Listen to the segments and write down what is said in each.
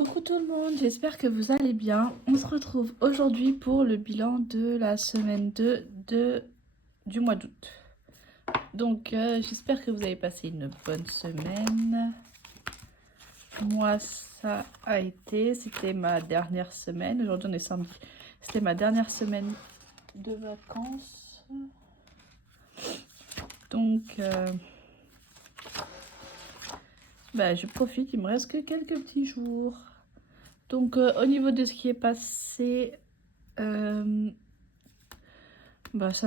Coucou tout le monde, j'espère que vous allez bien. On se retrouve aujourd'hui pour le bilan de la semaine 2 du mois d'août. Donc j'espère que vous avez passé une bonne semaine. Moi ça a été, c'était ma dernière semaine. Aujourd'hui on est samedi. C'était ma dernière semaine de vacances. Donc je profite, il me reste que quelques petits jours. Donc au niveau de ce qui est passé, ça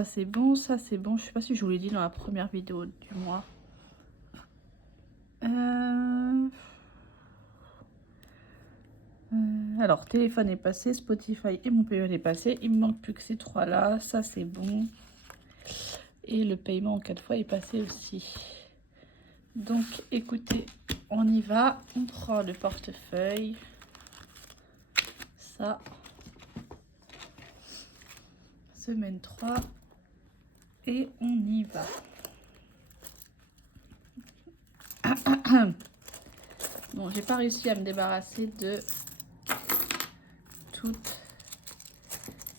c'est bon, ça c'est bon. Je sais pas si je vous l'ai dit dans la première vidéo du mois. Alors téléphone est passé, Spotify et mon paiement est passé. Il me manque plus que ces trois là, ça c'est bon. Et le paiement en 4 fois est passé aussi. Donc écoutez, on y va. On prend le portefeuille. Ça. Semaine 3. Et on y va. Bon, j'ai pas réussi à me débarrasser de toutes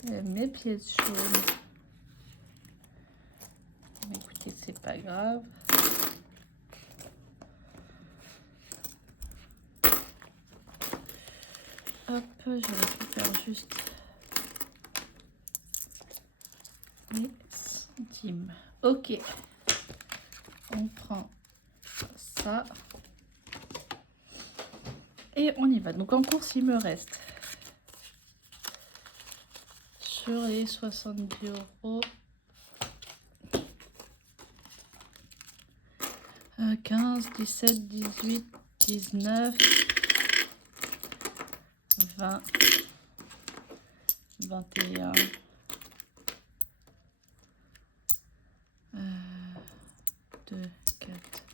mes pièces jaunes. Mais écoutez, c'est pas grave. Hop, je récupère juste les centimes. Ok, on prend ça et on y va. Donc en course, il me reste sur les 70 €, 15, 17, 18, 19, 20, 21, 2, 4,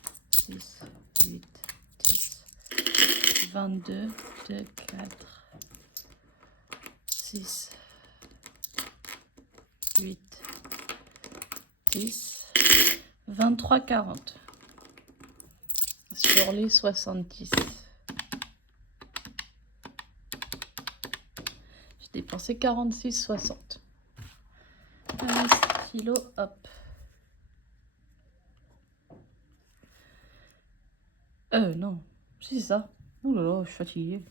6, 8, 10, 22, 2, 4, 6, 8, 10, 23, 40 sur les 70. J'ai dépensé 46,60. Un stylo, hop. Non, c'est ça. Ouh là là, je suis fatiguée.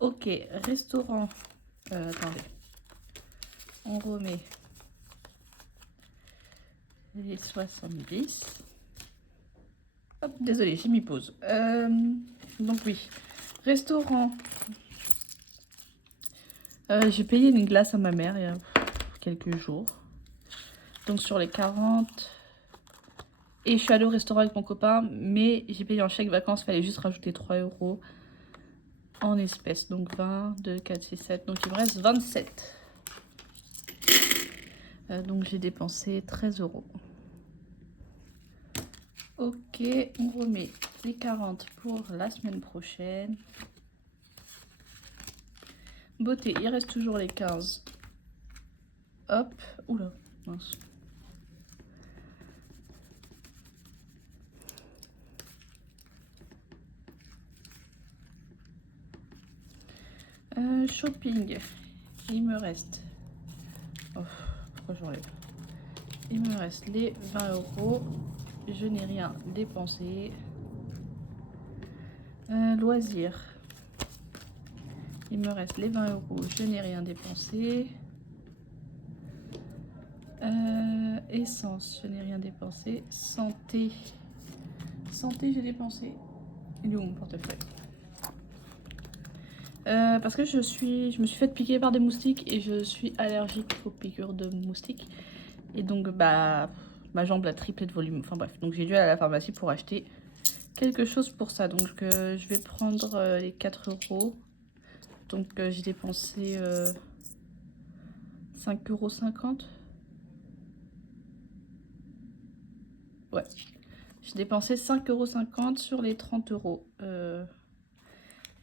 Ok, restaurant. Attendez. On remet les 70. Hop, désolée, j'ai mis pause. Donc oui, restaurant. J'ai payé une glace à ma mère il y a quelques jours. Donc sur les 40. Et je suis allée au restaurant avec mon copain, mais j'ai payé en chèque vacances, il fallait juste rajouter 3 € en espèces. Donc 20, 2, 4, 6, 7. Donc il me reste 27. Donc j'ai dépensé 13 €. Ok, on remet les 40 pour la semaine prochaine. Beauté, il reste toujours les 15. Hop, oula, mince. Shopping, il me reste... Oh, pourquoi j'enlève? Il me reste les 20 €. Je n'ai rien dépensé. Loisirs. Il me reste les 20 €. Je n'ai rien dépensé. Essence, je n'ai rien dépensé. Santé. Santé, j'ai dépensé. Il est où mon portefeuille? Parce que je me suis fait piquer par des moustiques et je suis allergique aux piqûres de moustiques. Et donc ma jambe a triplé de volume. Enfin bref, donc j'ai dû aller à la pharmacie pour acheter quelque chose pour ça. Donc je vais prendre les 4 €. Donc j'ai dépensé 5,50 €. Ouais, j'ai dépensé 5,50 € sur les 30 €.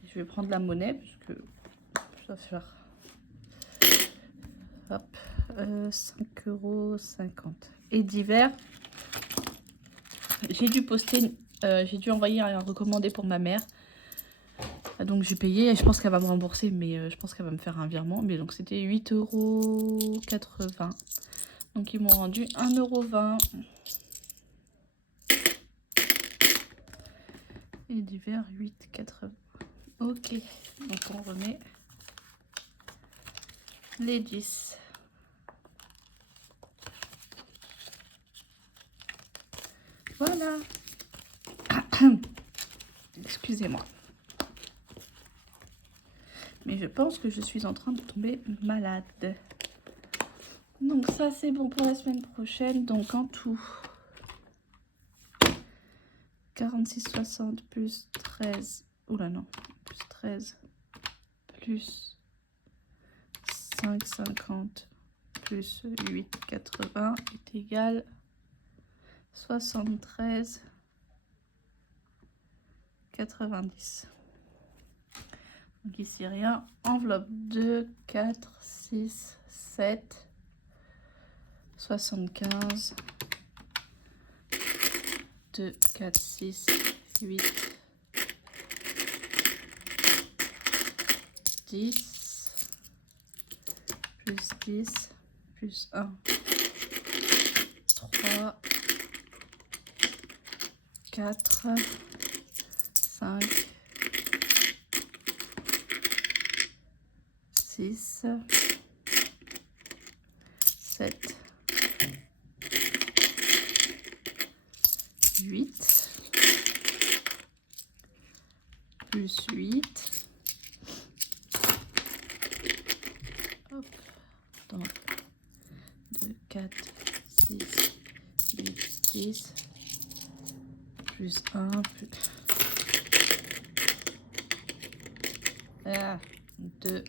Je vais prendre la monnaie parce que ça va faire... Hop, 5,50 €. Et divers, j'ai dû poster, j'ai dû envoyer un recommandé pour ma mère. Donc j'ai payé et je pense qu'elle va me rembourser, mais je pense qu'elle va me faire un virement. Mais donc c'était 8,80 €. Donc ils m'ont rendu 1,20 €. Et divers 8,80 €. Ok, donc on remet les 10. Voilà. Excusez-moi. Mais je pense que je suis en train de tomber malade. Donc ça c'est bon pour la semaine prochaine. Donc en tout 46,60 plus 13. Oula non, plus 13 plus 5,50 plus 8,80 est égal 73,90. Donc ici rien. Enveloppe 2, 4, 6, 7, 75, 2, 4, 6, 8, 10, plus 10, plus 1, 3, 4, 5, 6, 7, 8, plus 8, hop, donc 2, 4, 6, 8, 10, plus 1, plus 2,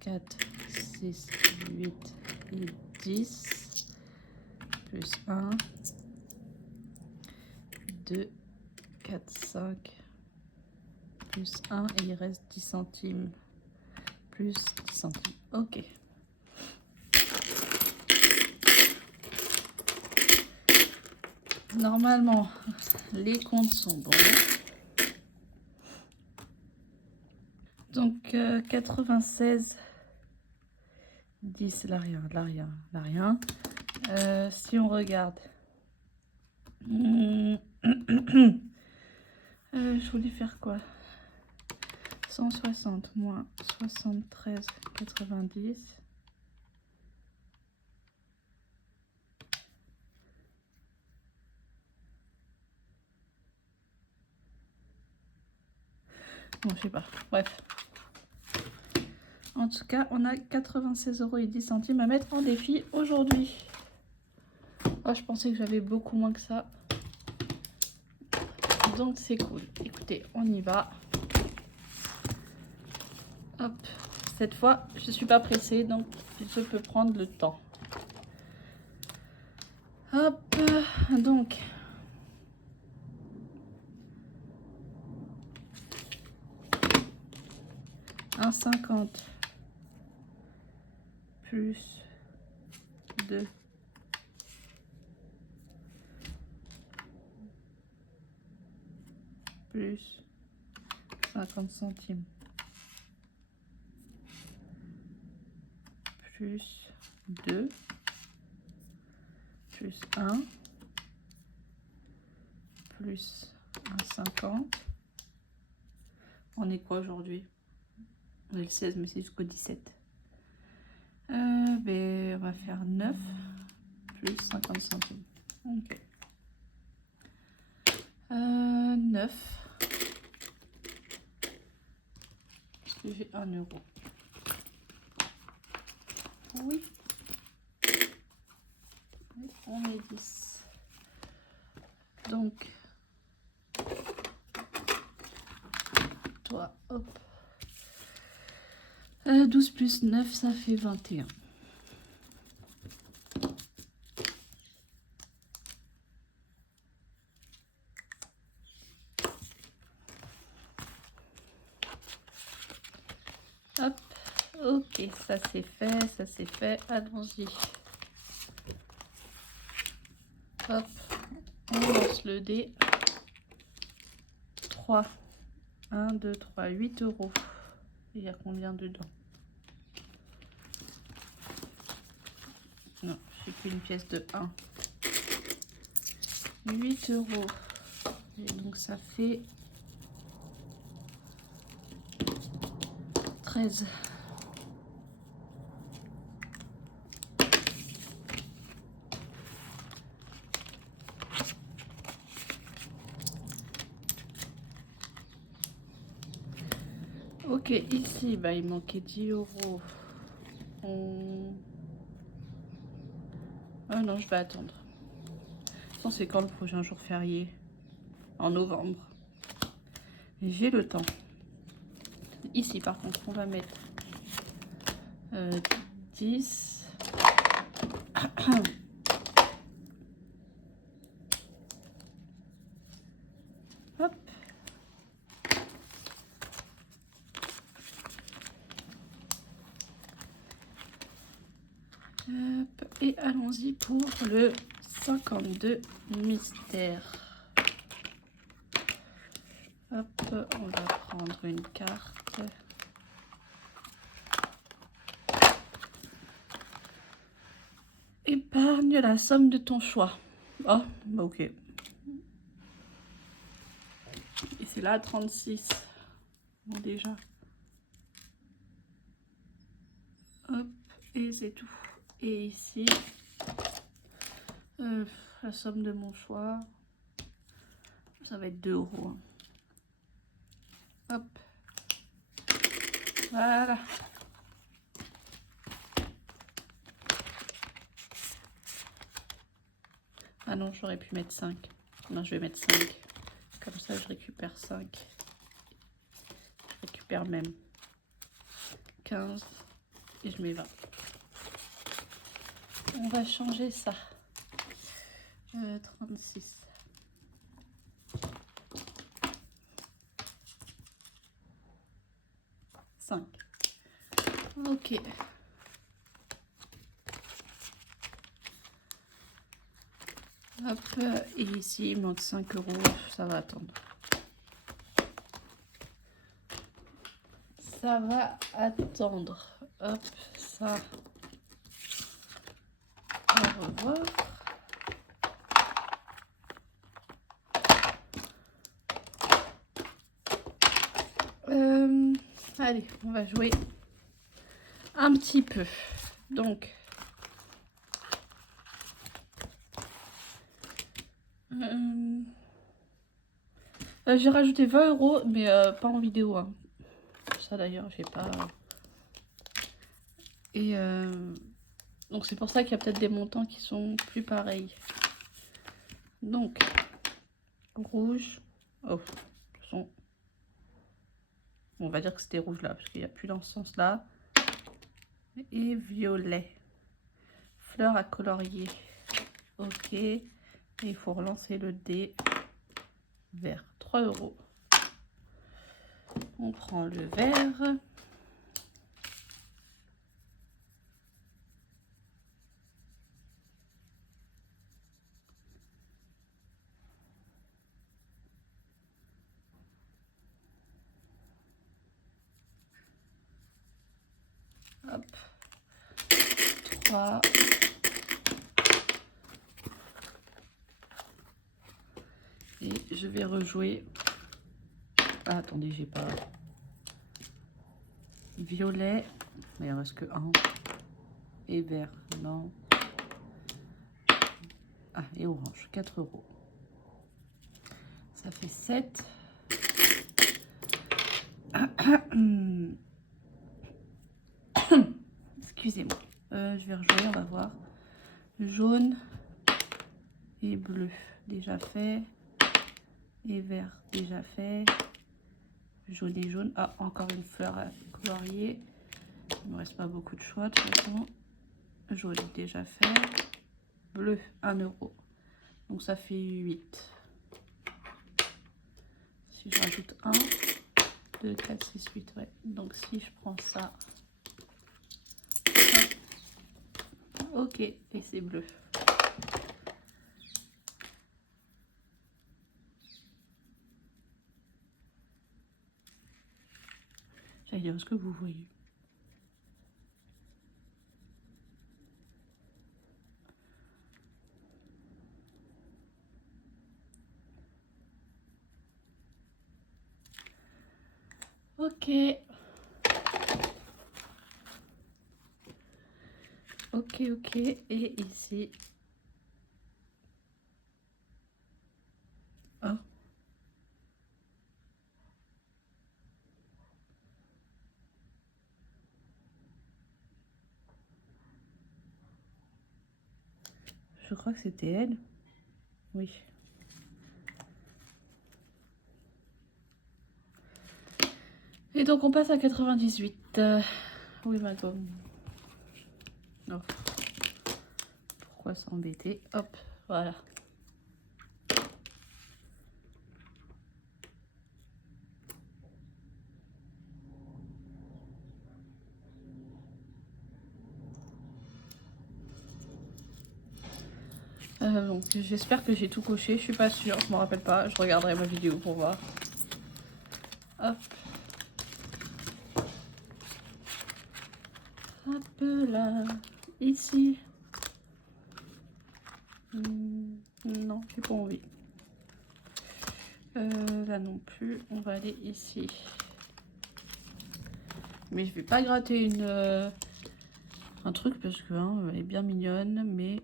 4, 6, 8 et 10, plus 1, 2, 4, 5, plus 1, et il reste 10 centimes, plus 10 centimes. Ok. Normalement, les comptes sont bons. Donc 96, 10, là rien, là rien, là rien. Si on regarde, je voulais faire quoi? 160 moins 73,90. Bon, je sais pas. Bref. En tout cas, on a 96,10 € à mettre en défi aujourd'hui. Oh, je pensais que j'avais beaucoup moins que ça. Donc c'est cool. Écoutez, on y va. Hop. Cette fois, je suis pas pressée, donc je peux prendre le temps. Hop. Donc. Un 50 plus 2 plus 50 centimes plus 2 plus 1 plus 1,50. On est quoi aujourd'hui? On est le 16, mais c'est jusqu'au 17. Ben, on va faire 9 plus 50 centimes. Ok. 9. Est-ce que j'ai 1 €? Oui. On est 10. Donc, toi, hop. 12 plus 9, ça fait 21. Hop, ok, ça c'est fait, ça c'est fait. Allons-y. Hop, on lance le dé. 3, 1, 2, 3, 8 euros. Il y a combien dedans? Non, j'ai qu'une pièce de 1. 8 euros. Et donc ça fait 13. Ok, ici, bah, il manquait 10 euros. Ah non, je vais attendre. C'est quand le prochain jour férié? En novembre. J'ai le temps. Ici, par contre, on va mettre 10. Hop. Hop. Et allons-y pour le 52 mystère. Hop, on va prendre une carte. Épargne la somme de ton choix. Oh, bah ok. Et c'est là 36. Bon, déjà. Hop, et c'est tout. Et ici, la somme de mon choix, ça va être 2 euros. Hop. Voilà. Ah non, j'aurais pu mettre 5. Non, je vais mettre 5. Comme ça, je récupère 5. Je récupère même 15. Et je mets 20. On va changer ça. 36. Ok. Hop, et ici il manque 5 euros, ça va attendre. Ça va attendre. Hop, ça. Au revoir. Allez, on va jouer un petit peu. Donc, j'ai rajouté 20 euros, mais pas en vidéo. Hein. Ça d'ailleurs, j'ai pas. Et donc, c'est pour ça qu'il y a peut-être des montants qui sont plus pareils. Donc, rouge. Oh, de toute façon. On va dire que c'était rouge là, parce qu'il n'y a plus dans ce sens-là. Et violet. Fleur à colorier. Ok. Et il faut relancer le dé. Vert. 3 euros. On prend le vert. Hop. 3. Et je vais rejouer. Ah, attendez, j'ai pas. Violet. Mais il ne reste que 1. Et vert. Non. Ah, et orange. 4 euros. Ça fait 7. Excusez-moi. Je vais rejouer, on va voir. Jaune et bleu. Déjà fait. Et vert. Déjà fait. Jaune et jaune. Ah, encore une fleur à colorier. Il ne me reste pas beaucoup de choix de toute façon. Jaune déjà fait. Bleu, 1 euro. Donc ça fait 8. Si je rajoute 1, 2, 4, 6, 8. Ouais. Donc si je prends ça. Ok, et c'est bleu. J'allais dire, est-ce que vous voyez? Ok. Ok, ok. Et ici. Oh. Je crois que c'était elle. Oui. Et donc on passe à 98. Oui, ma gomme. Oh. Pourquoi s'embêter? Hop, voilà. Donc j'espère que j'ai tout coché. Je suis pas sûre, je me rappelle pas. Je regarderai ma vidéo pour voir. Hop. Hop là. Ici. Non, j'ai pas envie. Là non plus. On va aller ici. Mais je vais pas gratter un truc parce que hein, elle est bien mignonne, mais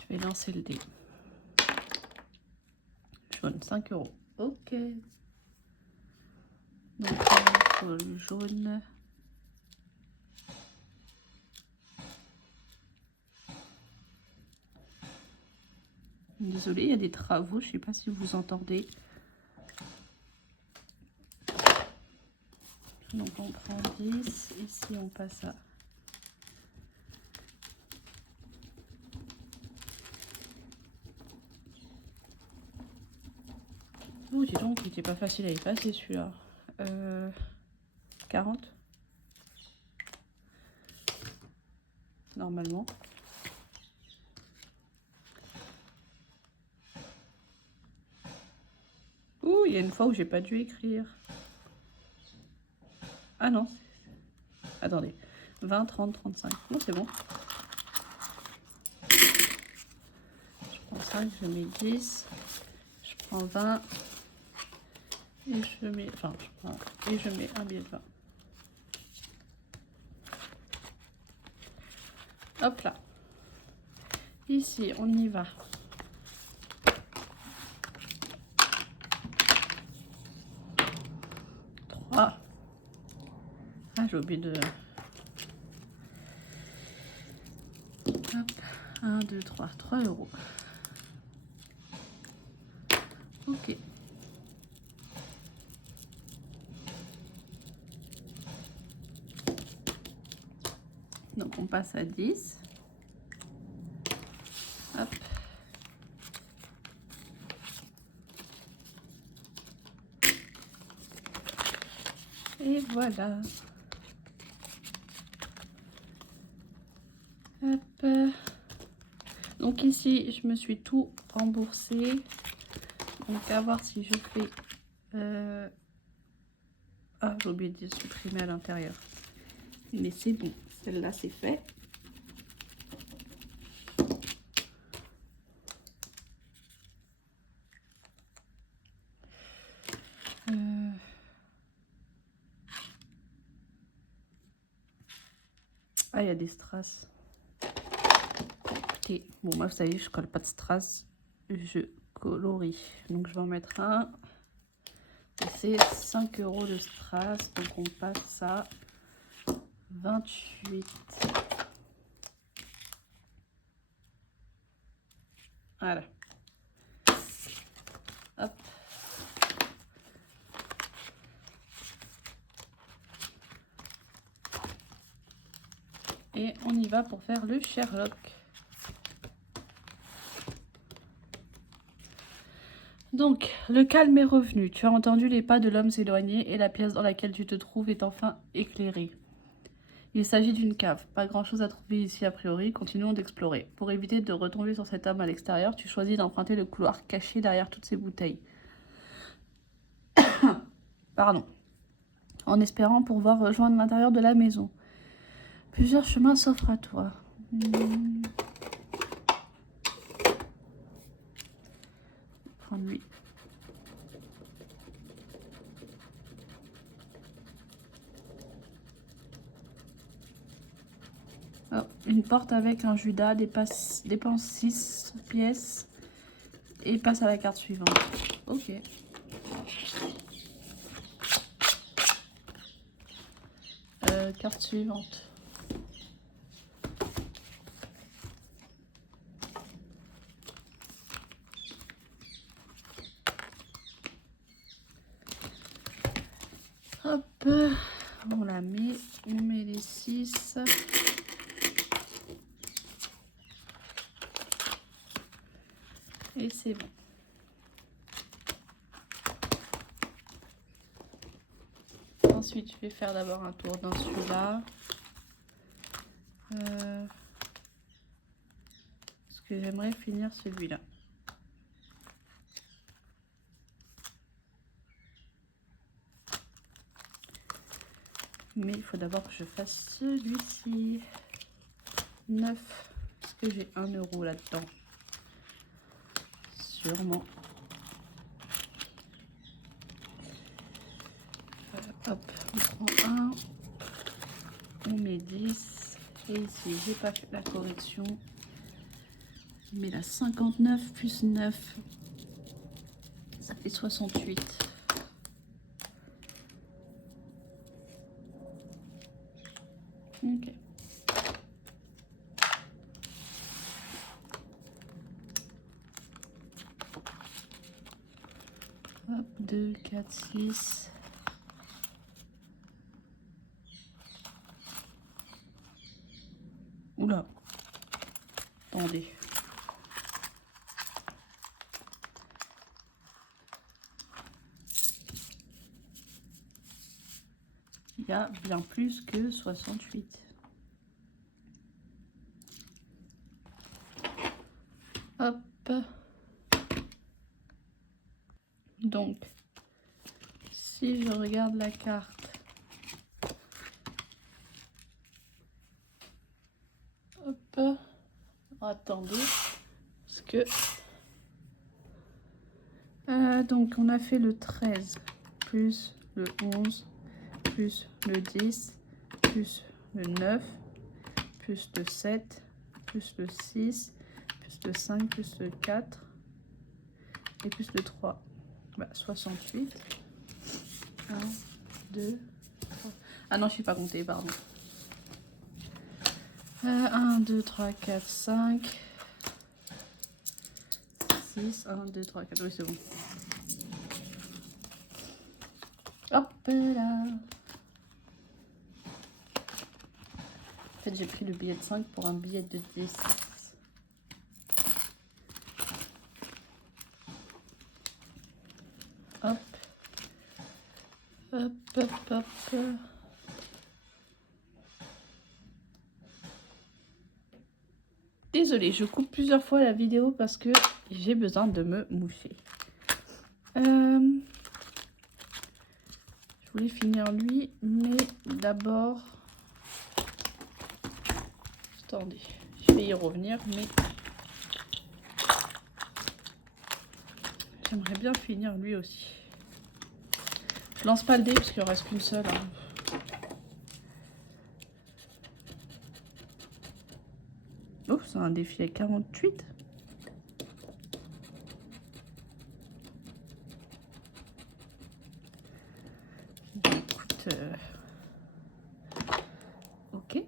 je vais lancer le dé. Jaune, 5 €. Ok. Donc pour le jaune. Désolée, il y a des travaux, je sais pas si vous entendez. Donc on prend 10, ici on passe à... Oh dis donc, il était pas facile à y passer celui-là. 40 normalement. Ouh, il y a une fois où j'ai pas dû écrire. Ah non. Attendez. 20, 30, 35. Non, c'est bon. Je prends 5, je mets 10. Je prends 20. Et je mets... Enfin, je prends... Et je mets un billet de 20. Hop là. Ici, on y va. Ah, j'ai oublié de... Hop, 1, 2, 3, 3 €. Ok. Donc on passe à 10. Hop. Et voilà. Hop. Donc ici, je me suis tout remboursé. Donc à voir si je fais... Ah, j'ai oublié de supprimer à l'intérieur. Mais c'est bon. Celle-là, c'est fait. Ah, il y a des strass. Ok. Bon, moi, vous savez, je colle pas de strass. Je colorie. Donc, je vais en mettre un. C'est 5 € de strass. Donc, on passe à 28. Voilà. Hop. Et on y va pour faire le Sherlock. Donc, le calme est revenu. Tu as entendu les pas de l'homme s'éloigner et la pièce dans laquelle tu te trouves est enfin éclairée. Il s'agit d'une cave. Pas grand chose à trouver ici a priori. Continuons d'explorer. Pour éviter de retomber sur cet homme à l'extérieur, tu choisis d'emprunter le couloir caché derrière toutes ces bouteilles. Pardon. En espérant pouvoir rejoindre l'intérieur de la maison. Plusieurs chemins s'offrent à toi. Prends lui. Oh, une porte avec un Judas, dépense 6 pièces et passe à la carte suivante. Ok. Carte suivante. Hop, on la met, on met les 6. Et c'est bon. Ensuite, je vais faire d'abord un tour dans celui-là. Parce que j'aimerais finir celui-là. Mais il faut d'abord que je fasse celui-ci. 9. Est-ce que j'ai 1 euro là-dedans? Sûrement. Hop, on prend 1. On met 10. Et ici, j'ai pas fait la correction. On met la 59 plus 9. Ça fait 68. Ok. Hop, 2, 4, 6. Oula. Attendez. Il y a bien plus que 68. Hop. Donc, si je regarde la carte, hop, attendez, parce que donc on a fait le 13 plus le 11 plus le 10 plus le 9 plus le 7 plus le 6 plus le 5 plus le 4 et plus le 3. Bah, 68. 1, 2, 3. Ah non, je ne suis pas compté, pardon. 1, 2, 3, 4, 5, 6, 1, 2, 3, 4. Oui, c'est bon. Hop là. En fait, j'ai pris le billet de 5 pour un billet de 10. Hop. Hop, hop, hop. Désolée, je coupe plusieurs fois la vidéo parce que j'ai besoin de me moucher. Je voulais finir lui, mais d'abord... Attendez, je vais y revenir, mais... J'aimerais bien finir lui aussi. Je lance pas le dé parce qu'il ne reste qu'une seule. Hein. Oh, c'est un défi à 48. Écoute, ok.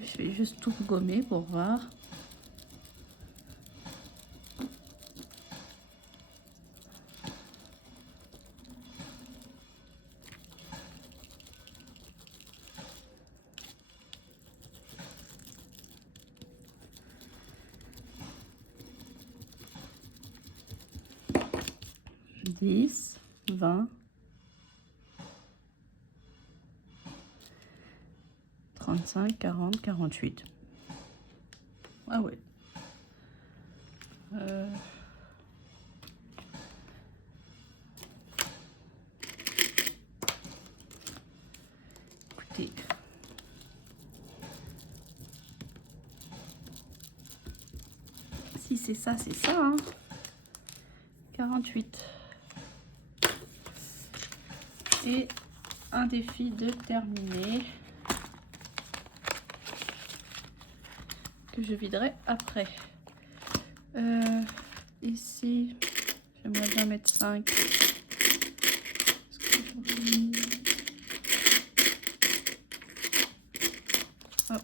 Je vais juste tout gommer pour voir. « 10. 20, 35, 40, 48. Ah ouais. Écoutez. Si c'est ça, hein. 48. Et un défi de terminer. Que je viderai après. Ici, j'aimerais bien mettre 5. Hop.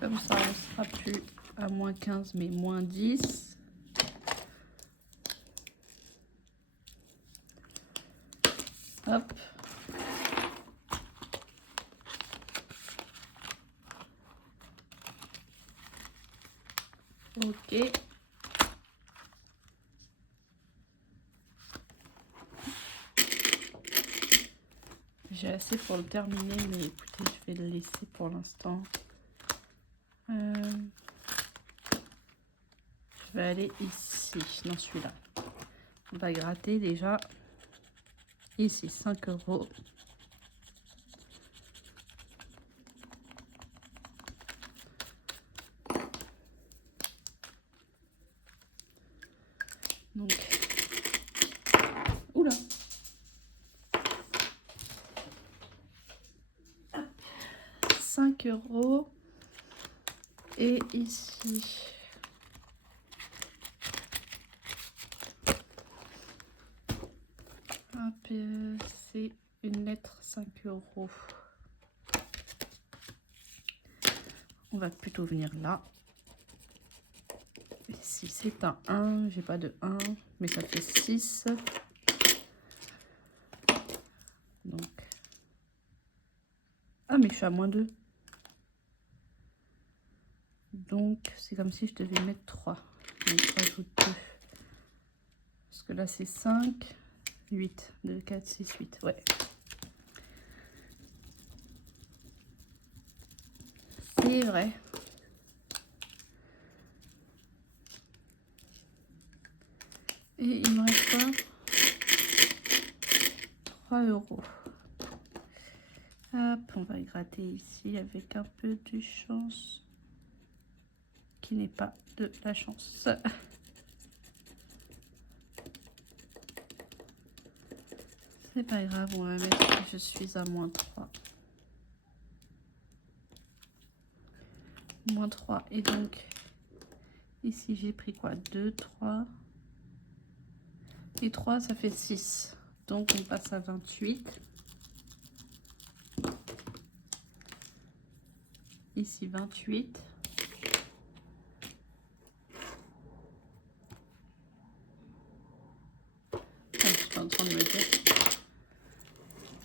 Comme ça, on sera plus à moins 15, mais moins 10. Hop. Ok. J'ai assez pour le terminer, mais écoutez, je vais le laisser pour l'instant. Je vais aller ici, dans celui-là. On va gratter déjà. Ici, 5 €. Donc, oula. 5 €. Et ici, c'est une lettre 5 €. On va plutôt venir là. Ici, c'est un 1. J'ai pas de 1, mais ça fait 6. Donc, ah, mais je suis à moins 2. Donc, c'est comme si je devais mettre 3. Donc, je rajoute 2. Parce que là, c'est 5, 8, 2, 4, 6, 8. Ouais. C'est vrai. Et il me reste quoi? 3 €. Hop, on va gratter ici avec un peu de chance. Qui n'est pas de la chance. C'est pas grave, on va mettre que je suis à moins 3. Moins 3. Et donc, ici, j'ai pris quoi? 2, 3. Et 3, ça fait 6. Donc, on passe à 28. Ici, 28. Je suis en train de me dire.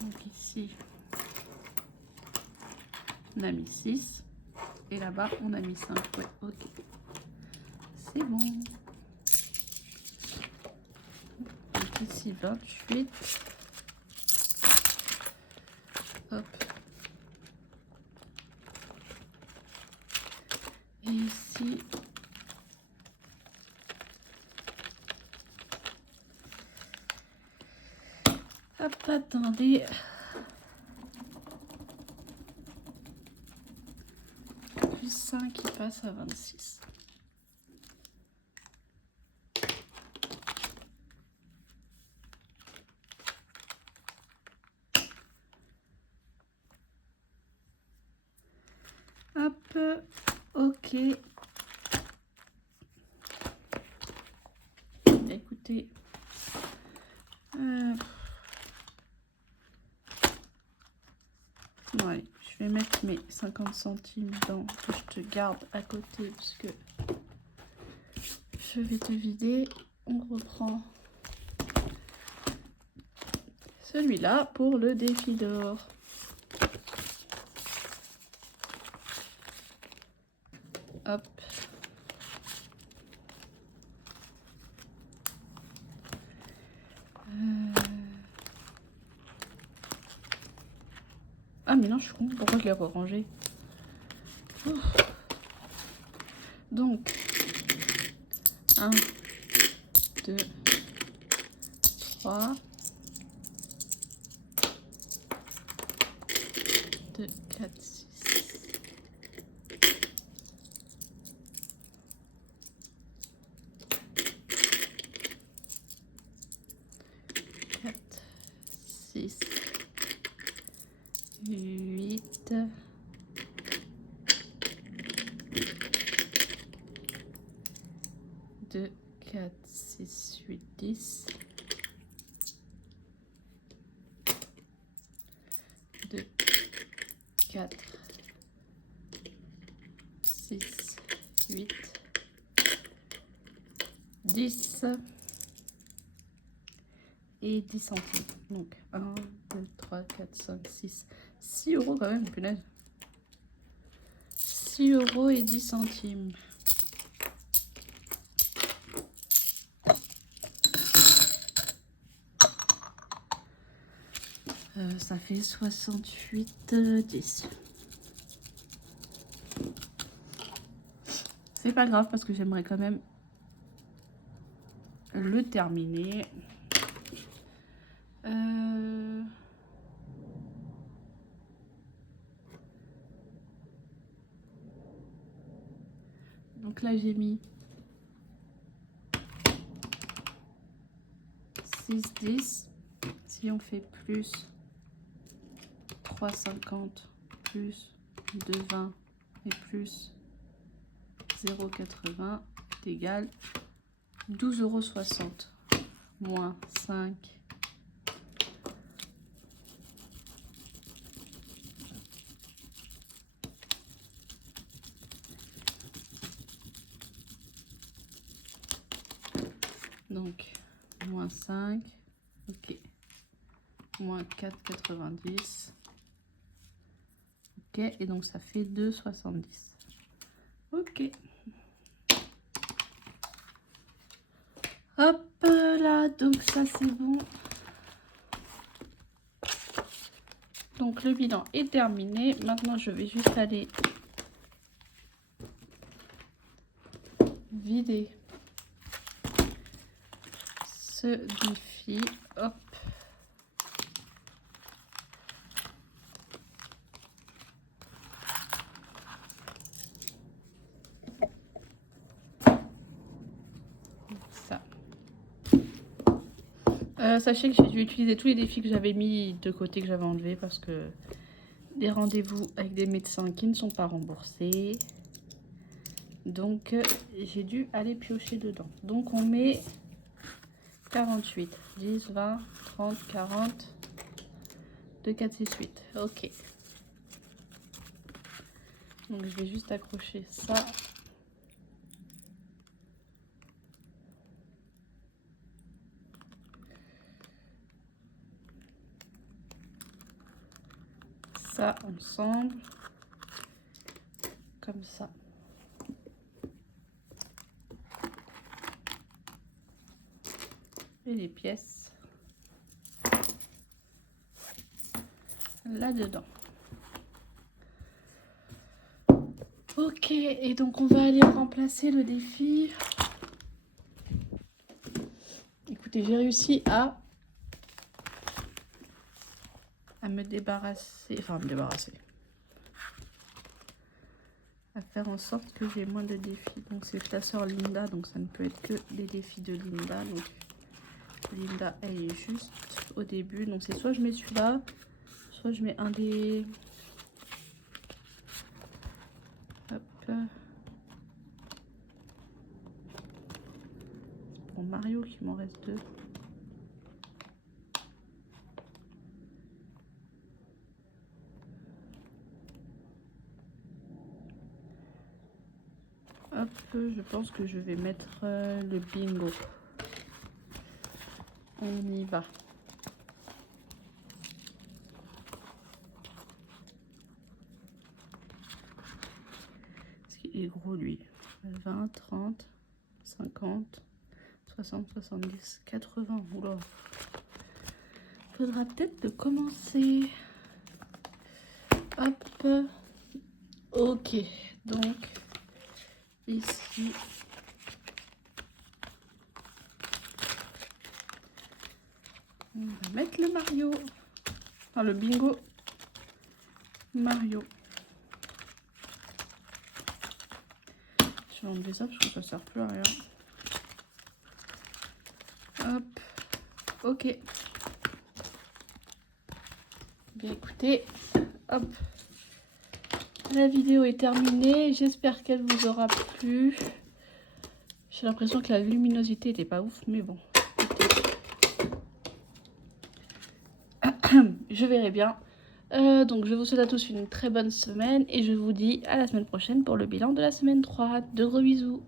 Donc, ici, on a mis 6. Et là-bas, on a mis 5. Ouais, ok. C'est bon. Donc, ici, 28. Hop. Et ici, hop, attendez. Plus 5 qui passe à 26. Hop, ok. Écoutez, bon, allez, je vais mettre mes 50 centimes dans que je te garde à côté parce que je vais te vider. On reprend celui-là pour le défi d'or. Hop. Ah mais non, je suis con. Pourquoi je l'ai rangé? Donc, 1, 2, 3, 2, 4, 6. 4, 6, 8, 2, 4, 6, 8, 10, 2, 4, 6, 8, 10 et 10 centimes. Donc 1, 2, 3, 4, 5, 6, 6 euros quand même, punaise. 6 euros et 10 centimes. Ça fait 68, 10. C'est pas grave parce que j'aimerais quand même le terminer. Donc là j'ai mis 6, 10. Si on fait plus 3,50 plus 2,20 et plus 0,80 est égal 12,60 € moins 5. Donc moins 5, ok, moins 4,90, ok, et donc ça fait 2,70, ok. Hop là, donc ça c'est bon. Donc le bilan est terminé. Maintenant je vais juste aller vider ce défi. Hop. Ça. Sachez que j'ai dû utiliser tous les défis que j'avais mis de côté, que j'avais enlevé parce que des rendez-vous avec des médecins qui ne sont pas remboursés. Donc j'ai dû aller piocher dedans. Donc on met 48, 10, 20, 30, 40, 2, 4, 6, 8. Ok. Donc je vais juste accrocher ça. Ça ensemble. Comme ça. Et les pièces là-dedans. Ok, et donc on va aller remplacer le défi. Écoutez, j'ai réussi à me débarrasser, à faire en sorte que j'ai moins de défis. Donc c'est ta soeur Linda, donc ça ne peut être que des défis de Linda. Donc Linda, elle est juste au début. Donc c'est soit je mets celui-là, soit je mets un des... Hop. C'est pour Mario qu'il m'en reste 2. Hop, je pense que je vais mettre le bingo. On y va. Parce qu'il est gros lui. 20, 30, 50, 60, 70, 80. Oula. Faudra peut-être de commencer. Hop. Ok, donc ici. On va mettre le Mario. Enfin, le bingo Mario. Je vais enlever ça parce que ça sert plus à rien. Hop. Ok. Bien écoutez, hop. La vidéo est terminée. J'espère qu'elle vous aura plu. J'ai l'impression que la luminosité n'était pas ouf, mais bon. Je verrai bien. Donc je vous souhaite à tous une très bonne semaine et je vous dis à la semaine prochaine pour le bilan de la semaine 3. De gros bisous.